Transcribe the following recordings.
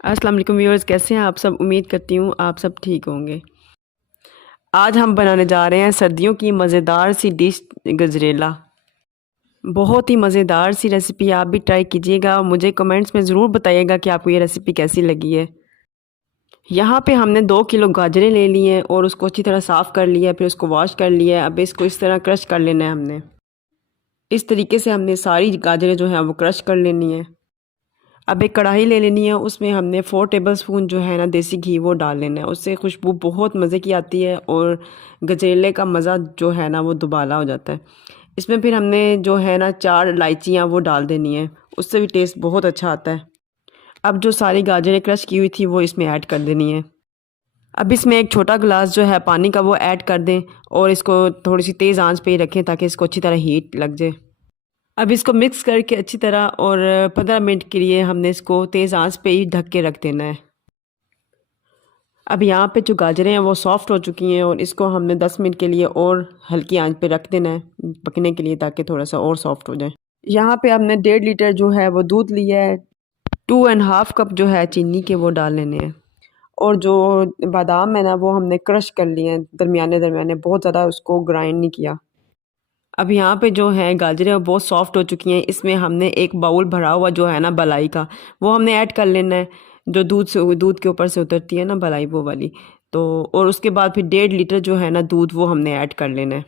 अस्सलाम वालेकुम व्यूअर्स, कैसे हैं आप सब। उम्मीद करती हूँ आप सब ठीक होंगे। आज हम बनाने जा रहे हैं सर्दियों की मज़ेदार सी डिश गजरेला। बहुत ही मज़ेदार सी रेसिपी, आप भी ट्राई कीजिएगा और मुझे कमेंट्स में ज़रूर बताइएगा कि आपको ये रेसिपी कैसी लगी है। यहाँ पे हमने 2 किलो गाजरें ले ली हैं और उसको अच्छी तरह साफ़ कर लिया है, फिर उसको वॉश कर लिया है। अब इसको इस तरह क्रश कर लेना है हमने। इस तरीके से हमने सारी गाजरें जो हैं वो क्रश कर लेनी है। अब एक कढ़ाई ले लेनी है, उसमें हमने 4 टेबलस्पून जो है ना देसी घी वो डाल लेना है। उससे खुशबू बहुत मज़े की आती है और गजरेले का मज़ा जो है ना वो दुबाला हो जाता है। इसमें फिर हमने जो है ना 4 इलायचियाँ वो डाल देनी है, उससे भी टेस्ट बहुत अच्छा आता है। अब जो सारी गाजरें क्रश की हुई थी वो इसमें ऐड कर देनी है। अब इसमें एक छोटा गिलास जो है पानी का वो ऐड कर दें और इसको थोड़ी सी तेज़ आंच पे ही रखें ताकि इसको अच्छी तरह हीट लग जाए। अब इसको मिक्स करके अच्छी तरह और 15 मिनट के लिए हमने इसको तेज़ आंच पे ही ढक के रख देना है। अब यहाँ पे जो गाजरें हैं वो सॉफ़्ट हो चुकी हैं और इसको हमने 10 मिनट के लिए और हल्की आंच पे रख देना है पकने के लिए, ताकि थोड़ा सा और सॉफ्ट हो जाए। यहाँ पे हमने 1.5 लीटर जो है वो दूध लिया है। 2.5 कप जो है चीनी के वो डाल लेने हैं और जो बादाम है ना वो हमने क्रश कर लिए हैं दरमियाने दरमियाने, बहुत ज़्यादा उसको ग्राइंड नहीं किया। अब यहाँ पे जो है गाजरें वो बहुत सॉफ्ट हो चुकी हैं। इसमें हमने एक बाउल भरा हुआ जो है ना बलाई का, वो हमने ऐड कर लेना है। जो दूध के ऊपर से उतरती है ना बलाई, वो वाली। तो और उसके बाद फिर 1.5 लीटर जो है ना दूध वो हमने ऐड कर लेना है।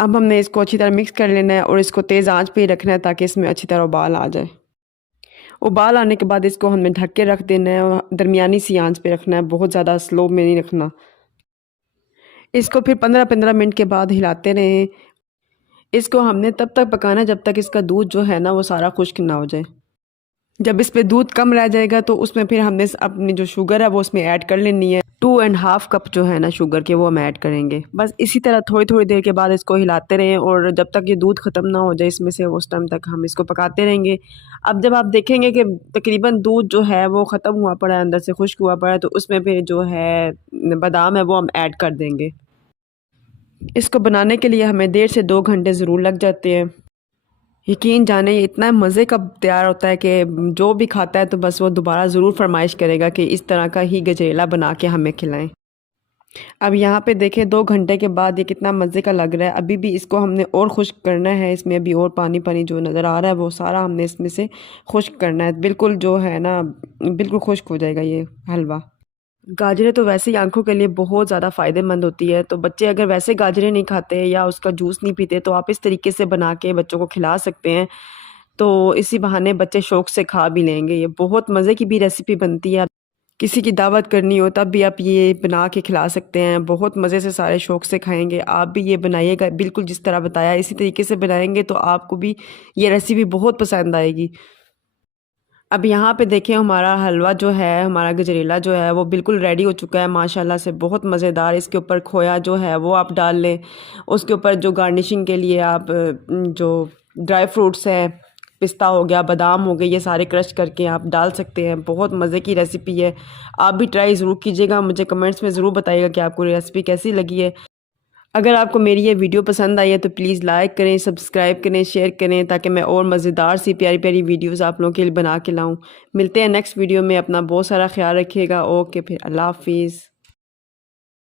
अब हमने इसको अच्छी तरह मिक्स कर लेना है और इसको तेज़ आंच पे ही रखना है ताकि इसमें अच्छी तरह उबाल आ जाए। उबाल आने के बाद इसको हमने ढक के रख देना है और दरमियानी सी आंच पे रखना है, बहुत ज़्यादा स्लो में नहीं रखना। इसको फिर 15-15 मिनट के बाद हिलाते रहें। इसको हमने तब तक पकाना है जब तक इसका दूध जो है ना वो सारा खुश्क ना हो जाए। जब इस पे दूध कम रह जाएगा तो उसमें फिर हमने अपनी जो शुगर है वो उसमें ऐड कर लेनी है। 2.5 कप जो है ना शुगर के वो हम ऐड करेंगे। बस इसी तरह थोड़ी थोड़ी देर के बाद इसको हिलाते रहें और जब तक ये दूध ख़त्म ना हो जाए इसमें से, उस टाइम तक हम इसको पकाते रहेंगे। अब जब आप देखेंगे कि तकरीबन दूध जो है वो ख़त्म हुआ पड़ा है, अंदर से खुश्क हुआ पड़ा है, तो उसमें फिर जो है बादाम है वो हम ऐड कर देंगे। इसको बनाने के लिए हमें 1.5 से 2 घंटे ज़रूर लग जाते हैं। यकीन जाने ये इतना मज़े का तैयार होता है कि जो भी खाता है तो बस वो दोबारा ज़रूर फरमाइश करेगा कि इस तरह का ही गजरेला बना के हमें खिलाएं। अब यहाँ पे देखें 2 घंटे के बाद ये कितना मज़े का लग रहा है। अभी भी इसको हमने और खुश्क करना है, इसमें अभी और पानी पानी जो नज़र आ रहा है वो सारा हमने इसमें से खुश्क करना है। बिल्कुल जो है ना बिल्कुल खुश्क हो जाएगा ये हलवा। गाजरें तो वैसे ही आँखों के लिए बहुत ज़्यादा फ़ायदेमंद होती है, तो बच्चे अगर वैसे गाजरें नहीं खाते या उसका जूस नहीं पीते तो आप इस तरीके से बना के बच्चों को खिला सकते हैं। तो इसी बहाने बच्चे शौक़ से खा भी लेंगे। ये बहुत मज़े की भी रेसिपी बनती है। किसी की दावत करनी हो तब भी आप ये बना के खिला सकते हैं, बहुत मज़े से सारे शौक़ से खाएँगे। आप भी ये बनाइएगा बिल्कुल जिस तरह बताया, इसी तरीके से बनाएँगे तो आपको भी ये रेसिपी बहुत पसंद आएगी। अब यहाँ पे देखें हमारा हलवा जो है, हमारा गजरेला जो है वो बिल्कुल रेडी हो चुका है माशाल्लाह से, बहुत मज़ेदार। इसके ऊपर खोया जो है वो आप डाल लें। उसके ऊपर जो गार्निशिंग के लिए आप जो ड्राई फ्रूट्स हैं, पिस्ता हो गया, बादाम हो गए, ये सारे क्रश करके आप डाल सकते हैं। बहुत मज़े की रेसिपी है, आप भी ट्राई ज़रूर कीजिएगा। मुझे कमेंट्स में ज़रूर बताइएगा कि आपको रेसिपी कैसी लगी है। अगर आपको मेरी ये वीडियो पसंद आई है तो प्लीज़ लाइक करें, सब्सक्राइब करें, शेयर करें ताकि मैं और मज़ेदार सी प्यारी प्यारी वीडियोस आप लोगों के लिए बना के लाऊं। मिलते हैं नेक्स्ट वीडियो में। अपना बहुत सारा ख्याल रखिएगा। ओके, फिर अल्लाह हाफिज़।